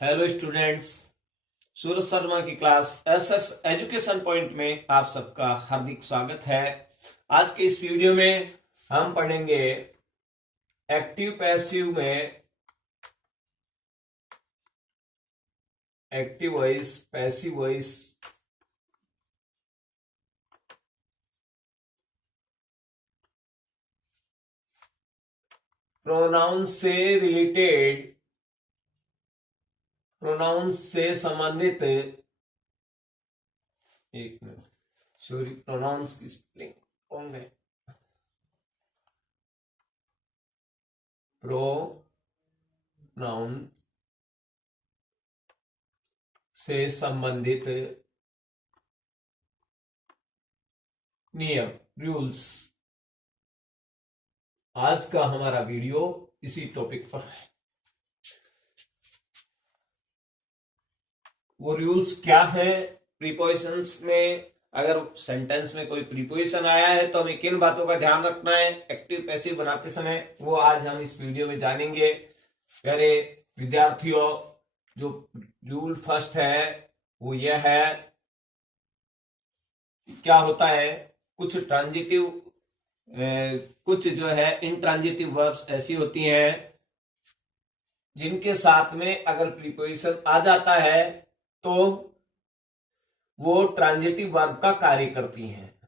Hello students, Suraj Sharma की class SS education point में आप सबका हार्दिक स्वागत है। आज के इस वीडियो में हम पढ़ेंगे एक्टिव पैसिव में active voice, passive voice, pronouns से रिलेटेड, प्रोनाउंस से संबंधित, एक मिनट, सॉरी, प्रोनाउंस की स्पेलिंग कौन है? प्रोनाउन से संबंधित नियम, रूल्स। आज का हमारा वीडियो इसी टॉपिक पर है। वो रूल्स क्या है? प्रीपोजिशंस में अगर सेंटेंस में कोई प्रीपोजिशन आया है तो हमें किन बातों का ध्यान रखना है एक्टिव पैसिव बनाते समय, वो आज हम इस वीडियो में जानेंगे। प्यारे विद्यार्थियों, जो रूल फर्स्ट है वो यह है, क्या होता है, कुछ ट्रांजिटिव, कुछ जो है इनट्रांजिटिव वर्ब्स ऐसी होती हैं जिनके साथ में अगर प्रीपोजिशन आ जाता है तो वो ट्रांजिटिव वर्ब का कार्य करती हैं।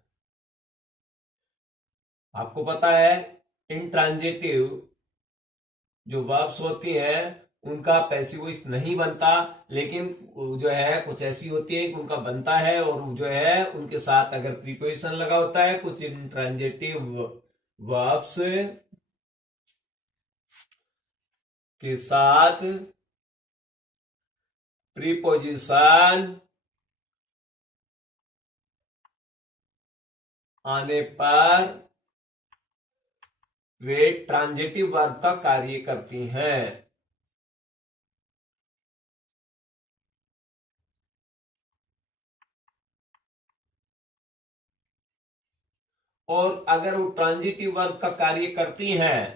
आपको पता है इनट्रांजिटिव जो वर्ब्स होती हैं उनका पैसिव वॉइस नहीं बनता, लेकिन जो है कुछ ऐसी होती है कि उनका बनता है, और जो है उनके साथ अगर प्रीपोजिशन लगा होता है, कुछ इनट्रांजिटिव वर्ब्स के साथ प्रीपोजिशन आने पर वे ट्रांजिटिव वर्ब का कार्य करती हैं। और अगर वो ट्रांजिटिव वर्ब का कार्य करती हैं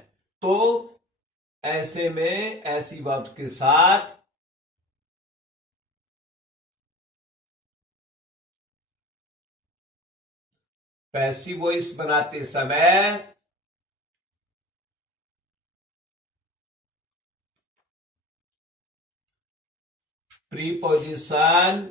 तो ऐसे में ऐसी वर्ब के साथ पैसिव वॉइस बनाते समय प्रीपोजिशन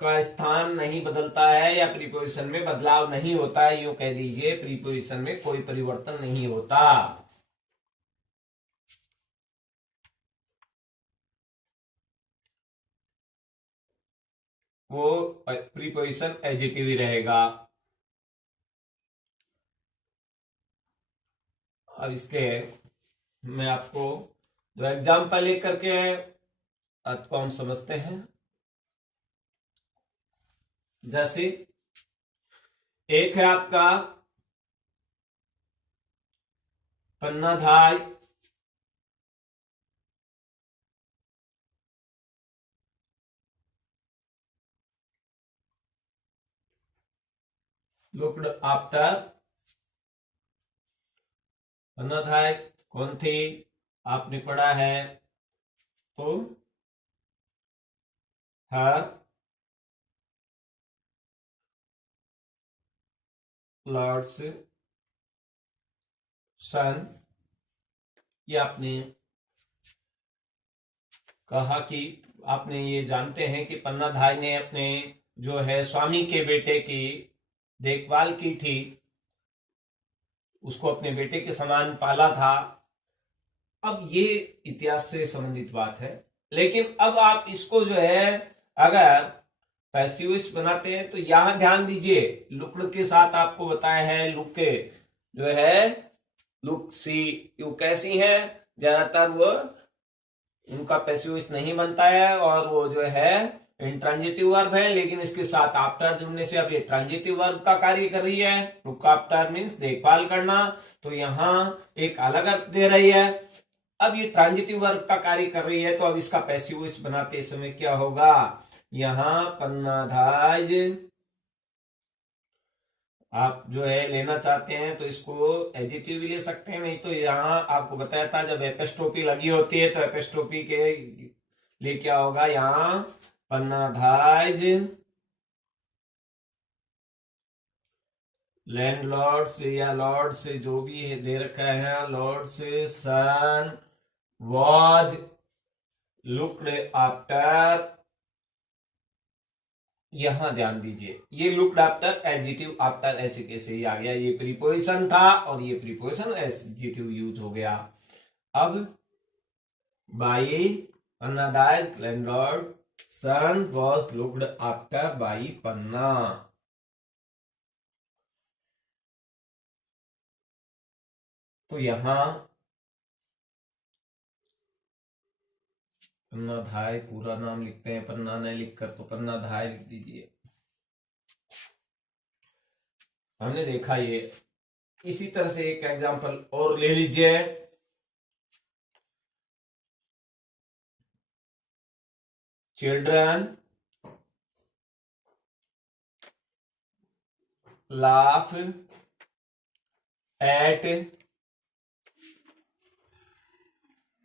का स्थान नहीं बदलता है या प्रीपोजिशन में बदलाव नहीं होता है। यूं कह दीजिए, प्रीपोजिशन में कोई परिवर्तन नहीं होता। वो प्रीपोजिशन एडजेक्टिव ही रहेगा। अब इसके मैं आपको जो एग्जाम्पल लेकर के अर्थ को हम समझते हैं। जैसे एक है आपका पन्नाधाय, लुक्ड आफ्टर। पन्नाधाय कौन थी? आपने पढ़ा है तो हर लॉर्ड्स सन। ये आपने कहा कि आपने ये जानते हैं कि पन्नाधाय ने अपने जो है स्वामी के बेटे की देखभाल की थी, उसको अपने बेटे के समान पाला था। अब ये इतिहास से संबंधित बात है, लेकिन अब आप इसको जो है अगर पैसिव वॉइस बनाते हैं तो यहां ध्यान दीजिए, लुक्ड के साथ आपको बताया है लुक के जो है लुक सी यू कैसी है, ज्यादातर वो उनका पैसिव वॉइस नहीं बनता है और वो जो है इंट्रांजिटिव वर्ब है, लेकिन इसके साथ आफ्टर जुड़ने से अब ये ट्रांजिटिव वर्ब का कार्य कर रही है। लुक आफ्टर मीन्स देखभाल करना, तो यहां एक अलग अर्थ दे रही है। अब ये ट्रांजिटिव वर्ब का कार्य कर रही है तो अब इसका पैसिव वॉइस बनाते समय क्या होगा? यहां पन्नाधाय आप जो है लेना चाहते हैं तो इसको एडजेक्टिव भी ले सकते हैं, नहीं तो यहाँ आपको बताया था जब एपिस्ट्रोफी लगी होती है तो एपिस्ट्रोफी के लिए क्या होगा, यहाँ पन्नाधाइज लैंडलॉर्ड से या लॉर्ड से जो भी दे रखा है, लॉर्ड से सन वॉज लुक्ड आफ्टर। यहां ध्यान दीजिए ये लुक्ड आफ्टर एडजेक्टिव आफ्टर ऐसे कैसे ही आ गया, ये प्रीपोजिशन था और ये प्रीपोजिशन एडजेक्टिव यूज हो गया। अब बाई पन्नादाइज landlord son was looked after by Panna. तो यहां पन्ना धाय पूरा नाम लिखते हैं, पन्ना नहीं लिखकर तो पन्ना धाय लिख दीजिए। हमने देखा ये, इसी तरह से एक एग्जांपल और ले लीजिए। चिल्ड्रन लाफ एट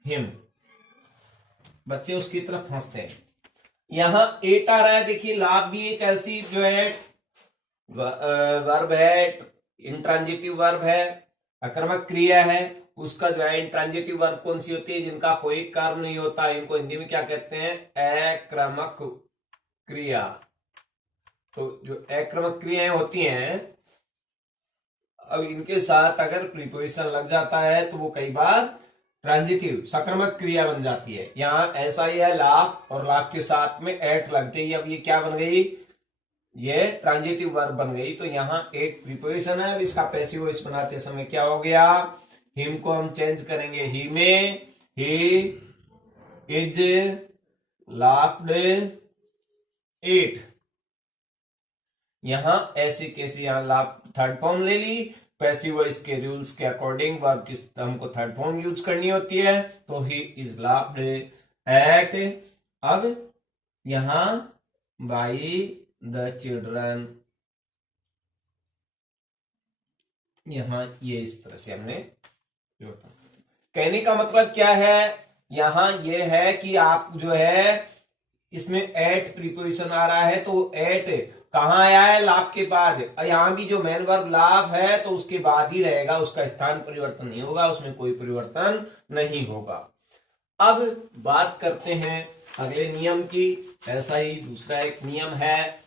हिम, बच्चे उसकी तरफ हंसते हैं। यहां एट आ रहा है, देखिए लाफ भी एक ऐसी जो है वर्ब है, इंट्रांजिटिव वर्ब है, आक्रामक क्रिया है। उसका जो है इंट्रांजिटिव वर्ब कौन सी होती है, जिनका कोई कर्म नहीं होता, इनको हिंदी में क्या कहते हैं, अक्रमक क्रिया। तो जो अक्रमक क्रियाएं होती हैं, अब इनके साथ अगर प्रीपोजिशन लग जाता है तो वो कई बार ट्रांजिटिव सक्रमक क्रिया बन जाती है। यहां ऐसा ही है, लाभ और लाभ के साथ में एट लगते ही अब ये क्या बन गई, ये ट्रांजिटिव वर्ब बन गई। तो यहाँ एक प्रीपोजिशन है, अब इसका पैसिव वॉइस बनाते समय क्या हो गया, हिम को हम चेंज करेंगे ही में, ही इज लाफ्ड एट। यहां ऐसे कैसे, यहां लाभ थर्ड फॉर्म ले ली, पैसिव वॉइस के रूल्स के अकॉर्डिंग वर्ब की हमको थर्ड फॉर्म यूज करनी होती है। तो ही इज लाफ्ड एट। अब यहां बाई द चिल्ड्रन, यहां ये इस तरह से हमने कहने का मतलब क्या है, यहां ये है कि आप जो है इसमें एट प्रीपोजिशन आ रहा है, तो एट कहां आया है, लाभ के बाद। यहां भी जो मेन वर्ब लाभ है तो उसके बाद ही रहेगा, उसका स्थान परिवर्तन नहीं होगा, उसमें कोई परिवर्तन नहीं होगा। अब बात करते हैं अगले नियम की। ऐसा ही दूसरा एक नियम है,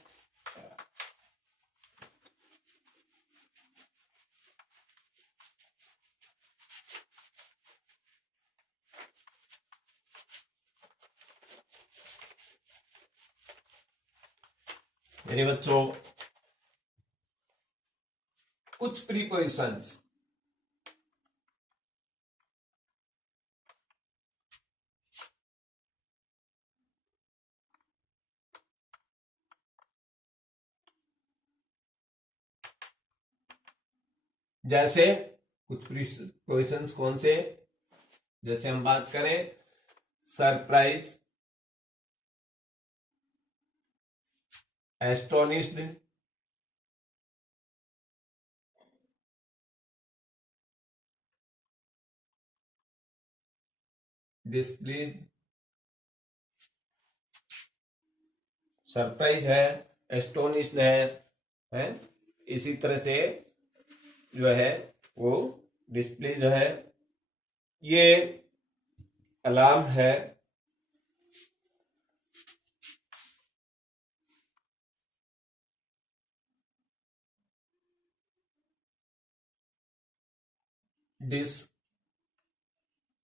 मेरे बच्चों कुछ प्रीपोजिशंस जैसे, कुछ प्रीपोजिशंस कौन से, जैसे हम बात करें सरप्राइज, एस्टोनिश्ड, डिस्प्लीज। सरप्राइज है, एस्टोनिश्ड है, इसी तरह से जो है वो डिस्प्ले जो है, ये अलार्म है, डिस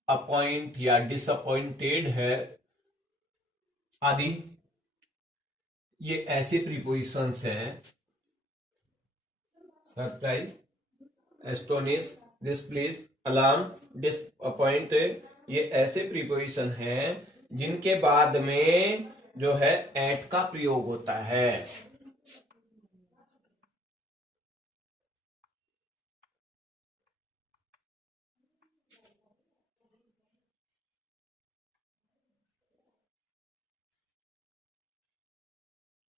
अपॉइंट या डिसअपॉइंटेड है आदि। ये ऐसे प्रीपोजिशंस हैं, सरप्राइज, एस्टोनिश, डिस्प्लीज, अलार्म, डिसअपॉइंट, ये ऐसे प्रीपोजिशन हैं जिनके बाद में जो है एट का प्रयोग होता है।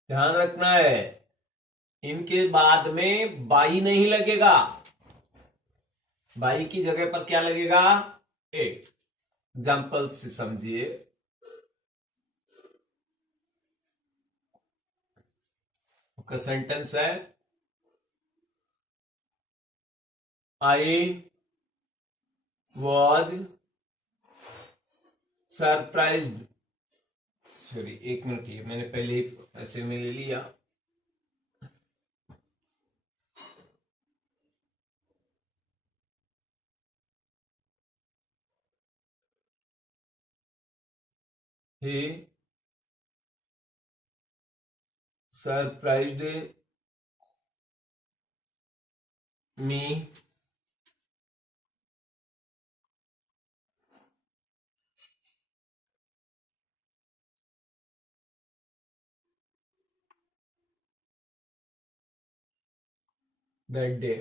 ध्यान रखना है, इनके बाद में बाई नहीं लगेगा, बाई की जगह पर क्या लगेगा, ए। एग्जाम्पल से समझिए, आपका सेंटेंस है आई वॉज सरप्राइज्ड, सॉरी एक मिनट, ये मैंने पहले ही ऐसे में ले लिया। he surprised me that day.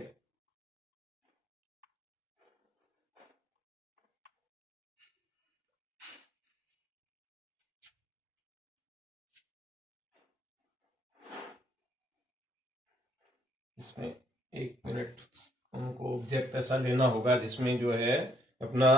इसमें एक मिनट, हमको ऑब्जेक्ट ऐसा लेना होगा जिसमें जो है अपना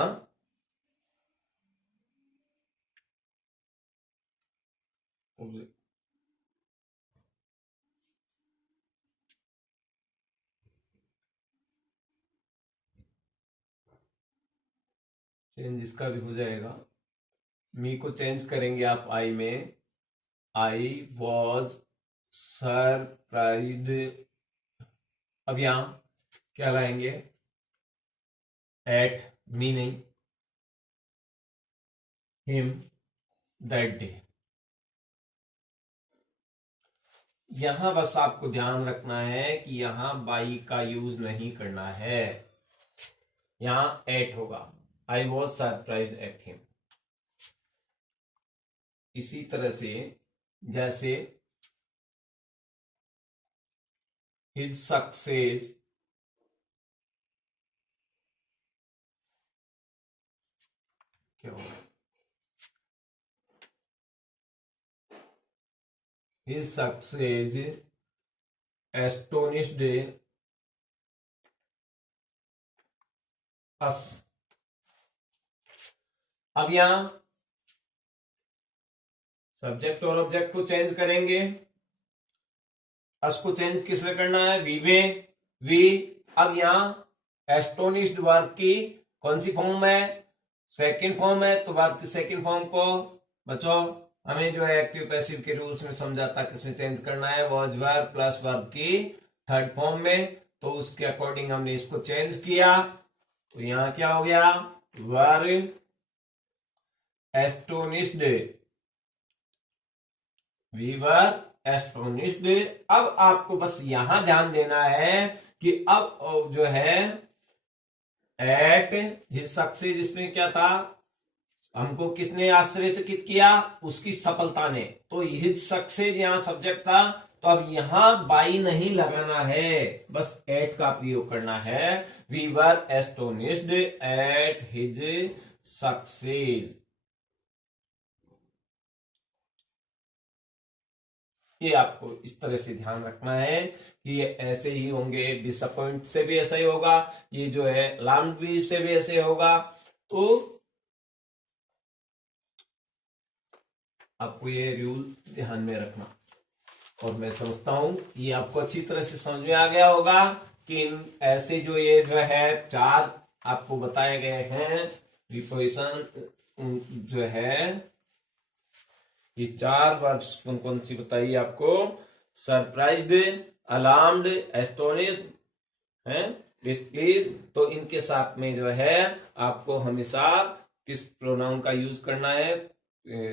चेंज इसका भी हो जाएगा। मी को चेंज करेंगे आप आई में, आई वॉज सरप्राइज्ड। अब यहां क्या लाएंगे, एट, मी नहीं, हिम दैट डे। यहां बस आपको ध्यान रखना है कि यहां बाई का यूज नहीं करना है, यहां एट होगा, I was surprise at him. इसी तरह से जैसे हिज सक्सेस, क्या होगा, हिज सक्सेस एस्टोनिश्ड अस। अब यहां सब्जेक्ट और ऑब्जेक्ट को चेंज करेंगे, अस को चेंज किसमें करना है, वी में, वी। अब यहां एस्टोनिश्ड वर्ब की कौन सी फॉर्म है, सेकंड फॉर्म है, तो वर्ब की सेकंड फॉर्म को बच्चों हमें जो है एक्टिव पैसिव के रूल्स में समझाता किसमें चेंज करना है, वॉज वर्ब प्लस वर्ब की थर्ड फॉर्म में। तो उसके अकॉर्डिंग हमने इसको चेंज किया, तो यहां क्या हो गया, वर एस्टोनिश्ड, वी वर एस्टोनिश्ड। अब आपको बस यहां ध्यान देना है कि अब जो है एट हिज सक्सेस, इसमें क्या था, हमको किसने आश्चर्यचकित किया, उसकी सफलता ने, तो हिज सक्सेस यहां सब्जेक्ट था। तो अब यहां बाई नहीं लगाना है, बस एट का प्रयोग करना है, we were astonished at his success. ये आपको इस तरह से ध्यान रखना है कि ये ऐसे ही होंगे, डिसअपॉइंट से भी ऐसा ही होगा, ये जो है अलार्म्ड भी से भी ऐसे होगा। तो आपको ये रूल ध्यान में रखना, और मैं समझता हूं ये आपको अच्छी तरह से समझ में आ गया होगा कि ऐसे जो ये जो है चार आपको बताए गए हैं प्रीपोजिशन जो है, ये चार वर्ब्स कौन कौन सी बताइए आपको, सरप्राइज्ड, अलार्म्ड, एस्टोनिश्ड है, डिस्प्लीज। तो इनके साथ में जो है आपको हमेशा किस प्रोनाउन का यूज करना है,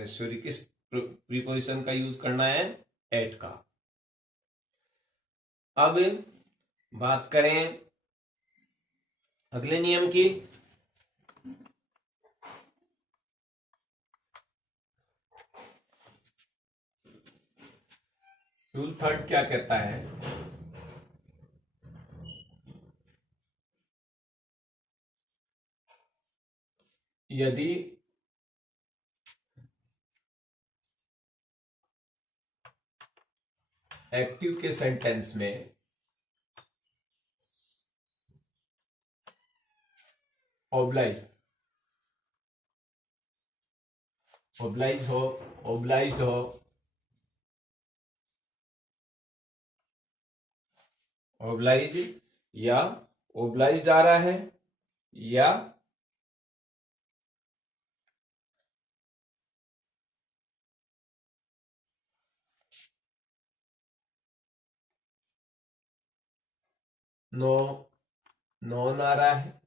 सॉरी किस प्रीपोजिशन का यूज करना है, एट का। अब बात करें अगले नियम की। रूल थर्ड क्या कहता है, यदि एक्टिव के सेंटेंस में ऑब्लाइज ऑब्लाइज हो ऑब्लाइज्ड हो ऑब्लाइज या ऑब्लाइज्ड आ रहा है या नो नॉन आ रहा है,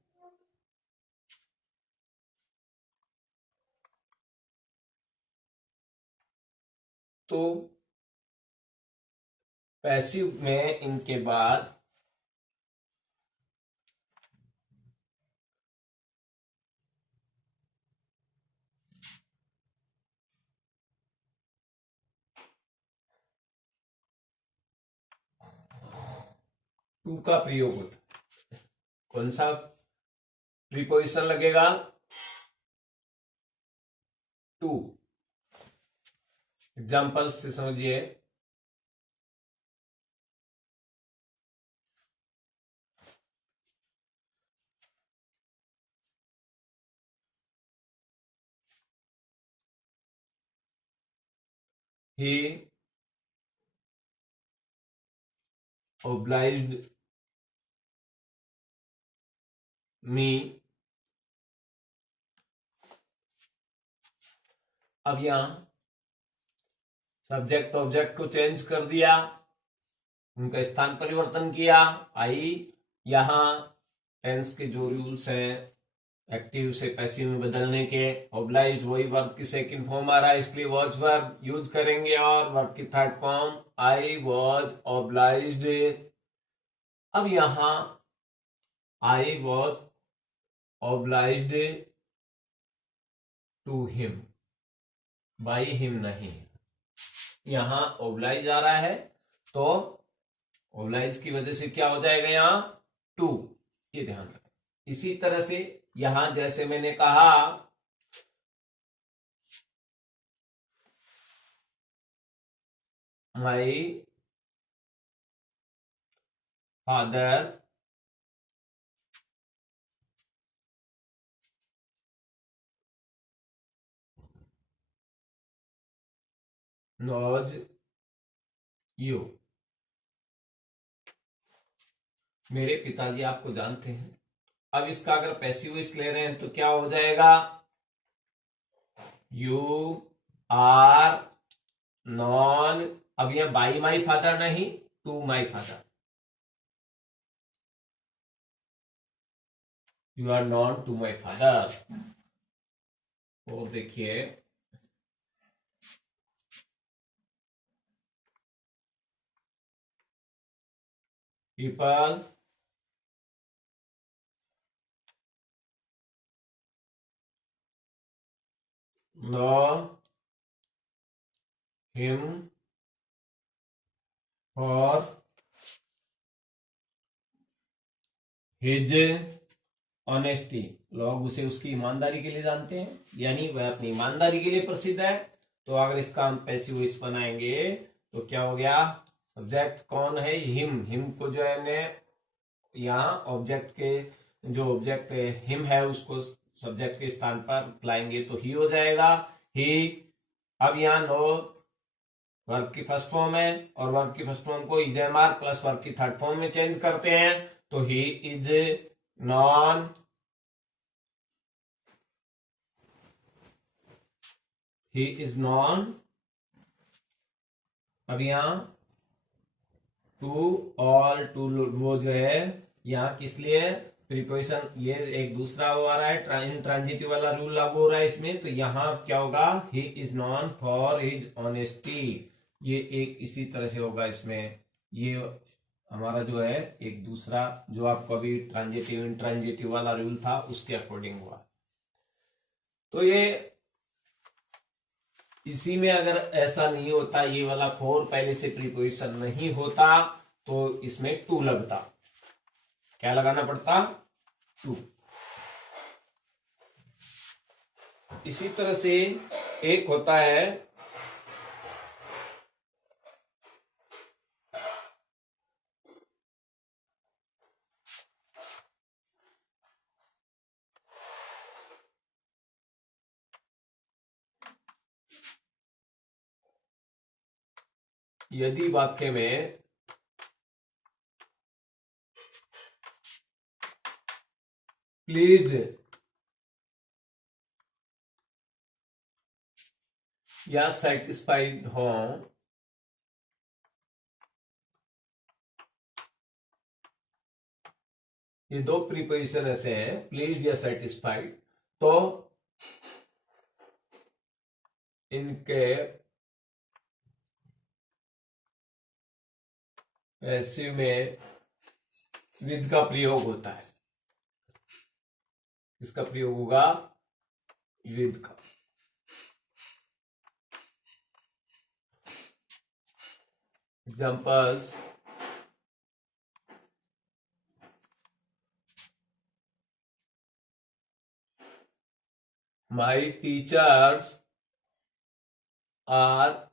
तो पैसिव में इनके बाद टू का प्रयोग होता है। कौन सा प्रीपोजिशन लगेगा? टू। एग्जाम्पल से समझिए, he obliged me। अब यहां सब्जेक्ट ऑब्जेक्ट को चेंज कर दिया, उनका स्थान परिवर्तन किया। आई यहां टेंस के जो रूल्स हैं एक्टिव से पैसिव में बदलने के, ऑब्लाइज वही वर्ब की सेकंड फॉर्म आ रहा है इसलिए वॉज वर्ब यूज करेंगे, और वर्ब की third form I was obliged. अब यहां I was obliged to him, by him नहीं, यहां ऑब्लाइज आ रहा है तो ऑब्लाइज की वजह से क्या हो जाएगा यहां टू, ये ध्यान रखें। इसी तरह से यहां जैसे मैंने कहा माई फादर नोज यू, मेरे पिताजी आपको जानते हैं। अब इसका अगर पैसिव वॉइस ले रहे हैं तो क्या हो जाएगा? यू आर नॉन, अब यह बाई माई फादर नहीं, to my father, you are known to my father. तो देखिए people know him for his honesty, लोग उसे उसकी ईमानदारी के लिए जानते हैं, यानी वह अपनी ईमानदारी के लिए प्रसिद्ध है। तो अगर इसका हम पैसिव वॉइस बनाएंगे तो क्या हो गया? सब्जेक्ट कौन है? हिम। हिम को जो है हमने यहाँ ऑब्जेक्ट के जो ऑब्जेक्ट हिम है उसको सब्जेक्ट के स्थान पर लाएंगे तो ही हो जाएगा, ही। अब यहाँ नो वर्ब की फर्स्ट फॉर्म है और वर्ब की फर्स्ट फॉर्म को is am are plus verb की थर्ड फॉर्म में चेंज करते हैं तो he is known, he is known. अब यहां टू और टू वो जो है यहाँ किस लिए प्रीपोजिशन, ये एक दूसरा वो आ रहा है इंट्रांजिटिव वाला रूल लागू हो रहा है इसमें, तो यहाँ क्या होगा? ही is non for his honesty, ये एक इसी तरह से होगा इसमें। ये हमारा जो है एक दूसरा जो आपको अभी ट्रांजिटिव इंट्रांजिटिव वाला रूल था उसके अकॉर्डिंग हुआ। तो ये इसी में अगर ऐसा नहीं होता, ये वाला फोर पहले से प्रीपोजिशन नहीं होता तो इसमें टू लगता। क्या लगाना पड़ता? टू। इसी तरह से एक होता है यदि वाक्य में प्लीज्ड या सेटिस्फाइड हो, ये दो प्रीपोजिशन ऐसे हैं, प्लीज्ड या सेटिस्फाइड, तो इनके पैसिव में विद का प्रयोग होता है। इसका प्रयोग होगा विद का। Examples, my teachers are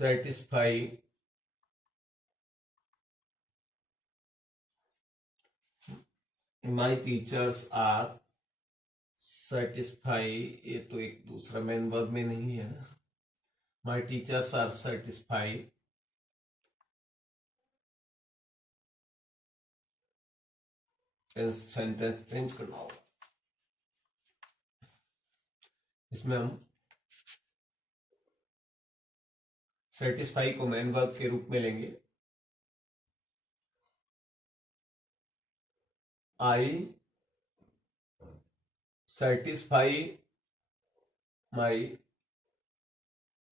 satisfy my teachers are satisfy, ये तो एक दूसरा मेन वर्ब में नहीं है ना। my teachers are satisfied sentence change करना होगा। इसमें हम सेटिस्फाई को मेन वर्ब के रूप में लेंगे। आई सेटिस्फाई माई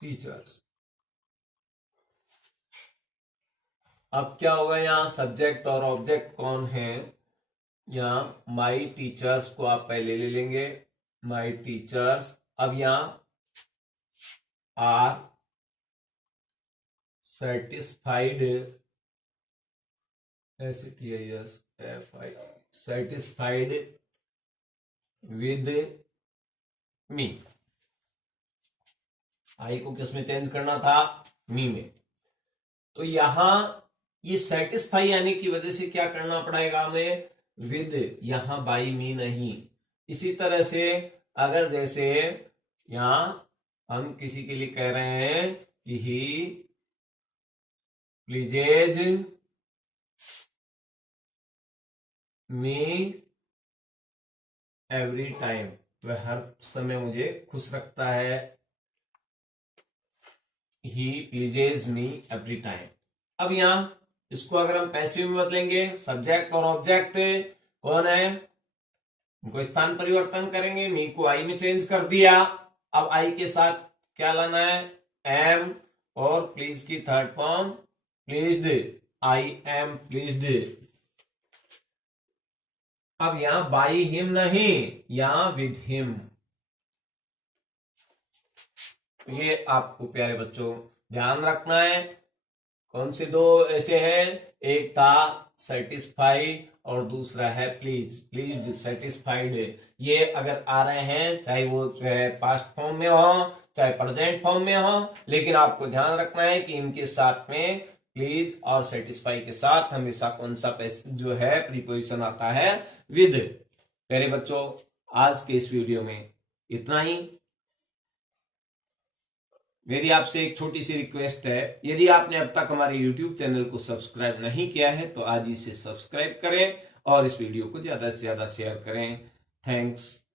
टीचर्स। अब क्या होगा, यहां सब्जेक्ट और ऑब्जेक्ट कौन है? यहां माई टीचर्स को आप पहले ले लेंगे, माई टीचर्स। अब यहां are satisfied, SATISFI, satisfied with me. I को किस में चेंज करना था? मी में। तो यहां ये सेटिस्फाई आने की वजह से क्या करना पड़ेगा हमें? विद, यहां बाई मी नहीं। इसी तरह से अगर जैसे यहां हम किसी के लिए कह रहे हैं कि ही प्लीजेज मी एवरी टाइम, वह हर समय मुझे खुश रखता है। ही प्लीजेज मी एवरी टाइम। अब यहां इसको अगर हम पैसिव में बदलेंगे, सब्जेक्ट और ऑब्जेक्ट कौन है, उनको स्थान परिवर्तन करेंगे। मी को आई में चेंज कर दिया। अब आई के साथ क्या लाना है? एम, और प्लीज की third form pleased, I am pleased. अब यहां बाई हिम नहीं, यहां विद हिम। ये आपको प्यारे बच्चों ध्यान रखना है। कौन से दो ऐसे हैं? एक था सेटिस्फाई और दूसरा है प्लीज। प्लीज सेटिस्फाइड, ये अगर आ रहे हैं चाहे वो जो है पास्ट फॉर्म में हो चाहे प्रेजेंट फॉर्म में हो, लेकिन आपको ध्यान रखना है कि इनके साथ में प्लीज और सेटिस्फाई के साथ हमेशा कौन सा जो है प्रीपोजिशन आता है? विद। प्यारे बच्चों, आज के इस वीडियो में इतना ही। मेरी आपसे एक छोटी सी रिक्वेस्ट है, यदि आपने अब तक हमारे YouTube चैनल को सब्सक्राइब नहीं किया है तो आज इसे सब्सक्राइब करें और इस वीडियो को ज्यादा से ज्यादा शेयर करें। थैंक्स।